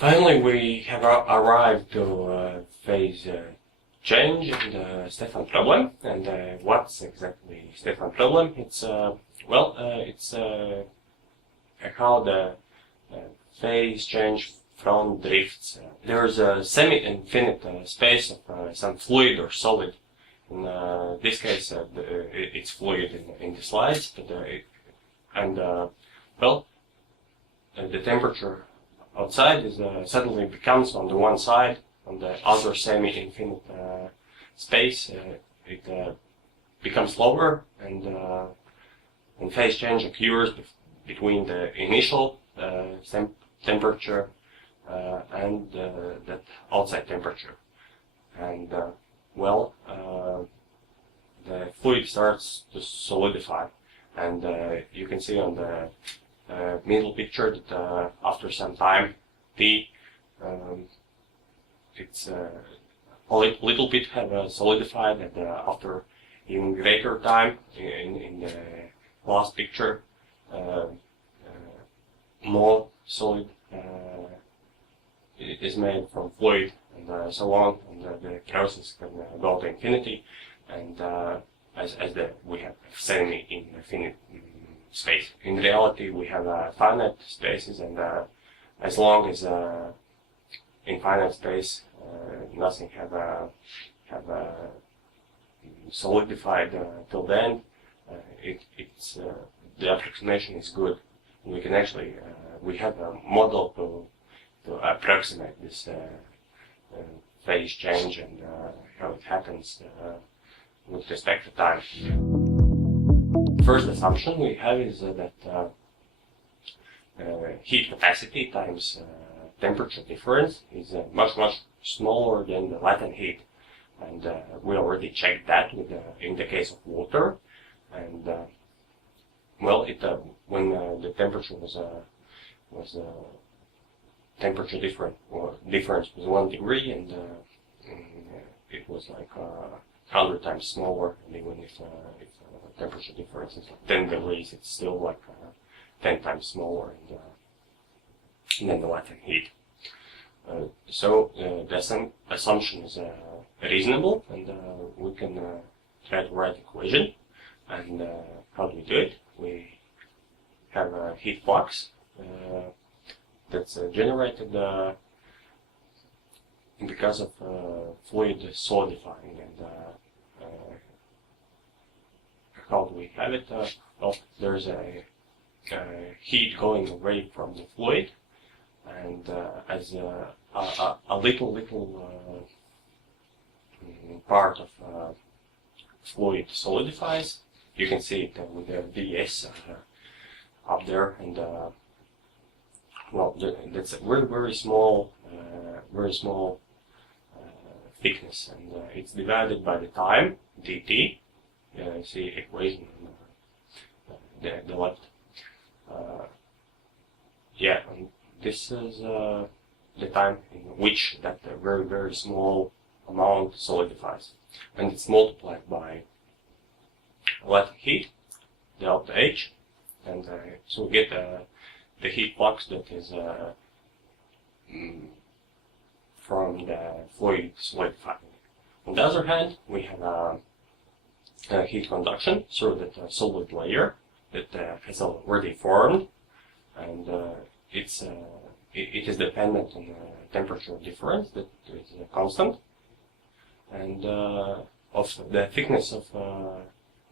Finally, we have arrived to phase change and Stefan problem. And what's exactly Stefan problem? It's it's how the phase change from drifts. There's a semi-infinite space of some fluid or solid. In this case, it's fluid in the slides, but the temperature outside is suddenly becomes on the one side, on the other semi-infinite space, it becomes lower, and phase change occurs between the initial temperature and that outside temperature. And the fluid starts to solidify, and you can see on the middle picture that after some time t, it's a little bit have solidified, and after even greater time in the last picture, more solid is made from fluid, and so on, and the process can go to infinity, and as we have semi-infinite space. In reality, we have finite spaces, and as long as in finite space nothing have solidified till then, it's the approximation is good. We can actually we have a model to approximate this phase change and how it happens with respect to time. First assumption we have is that heat capacity times temperature difference is much smaller than the latent heat, and we already checked that with in the case of water, and when the temperature was temperature difference was 1 degree, and it was like 100 times smaller, and even if temperature difference is like 10 degrees, it's still like 10 times smaller than the latent heat. So the assumption is reasonable, and we can try to write equation. And how do we do it? We have a heat flux that's generated because of fluid solidifying. And how do we have it? There's a heat going away from the fluid, and as a little part of fluid solidifies, you can see it with the Vs up there, and that's a very small thickness, and it's divided by the time dt. See equation on the left. And this is the time in which that very small amount solidifies, and it's multiplied by latent heat, delta H, and so we get the heat flux that is from the fluid solidifying. On the other hand, we have heat conduction through that solid layer that has already formed, and it is dependent on the temperature difference that is constant, and of the thickness of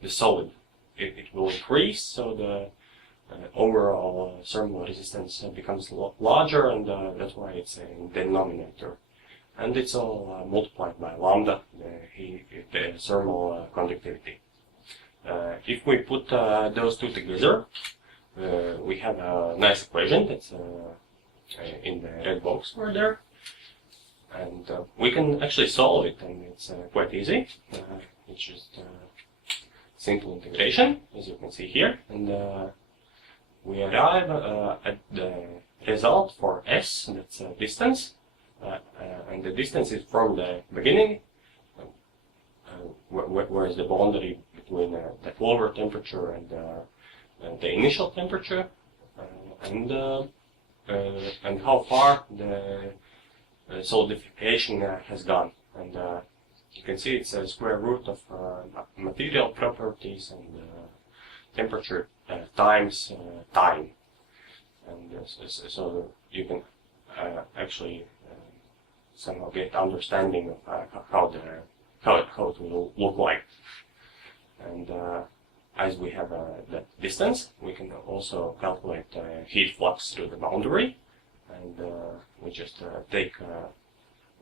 the solid. It will increase, so the overall thermal resistance becomes larger, and that's why it's in denominator. And it's all multiplied by lambda, the thermal conductivity. If we put those two together, we have a nice equation that's in the red box over there, and we can actually solve it, and it's quite easy. It's just simple integration, as you can see here, and we arrive at the result for s, that's distance. And the distance is from the beginning, where is the boundary between the lower temperature and the initial temperature, and and how far the solidification has gone. And you can see it's a square root of material properties and temperature times time. And so you can actually somehow get understanding of how it will look like. And as we have that distance, we can also calculate heat flux through the boundary. And we just take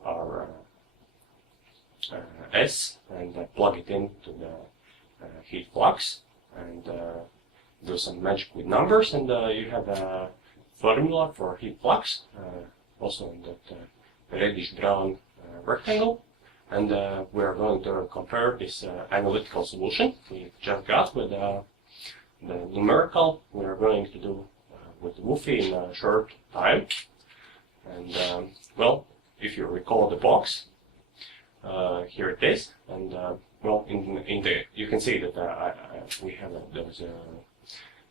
our S and plug it into the heat flux and do some magic with numbers, and you have a formula for heat flux, also in that reddish brown rectangle. And we are going to compare this analytical solution we just got with the numerical we are going to do with the WUFI in a short time. And well, if you recall the box, here it is. And well, in the you can see that we have those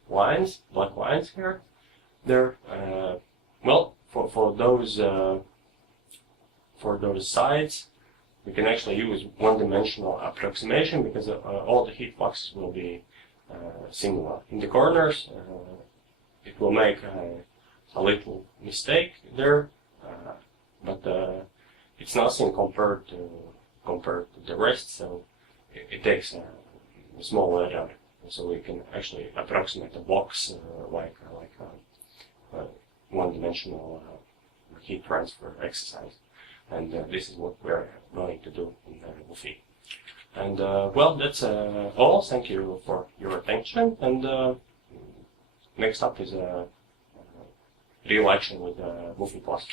lines, black lines here. There, well, for those sides, we can actually use one-dimensional approximation because all the heat fluxes will be similar. In the corners, it will make a little mistake there, but it's nothing compared to the rest. So it takes a small error, so we can actually approximate the box like one-dimensional heat transfer exercise. And this is what we're going to do in WUFI. And well, that's all. Thank you for your attention. And next up is a real action with WUFI Plus.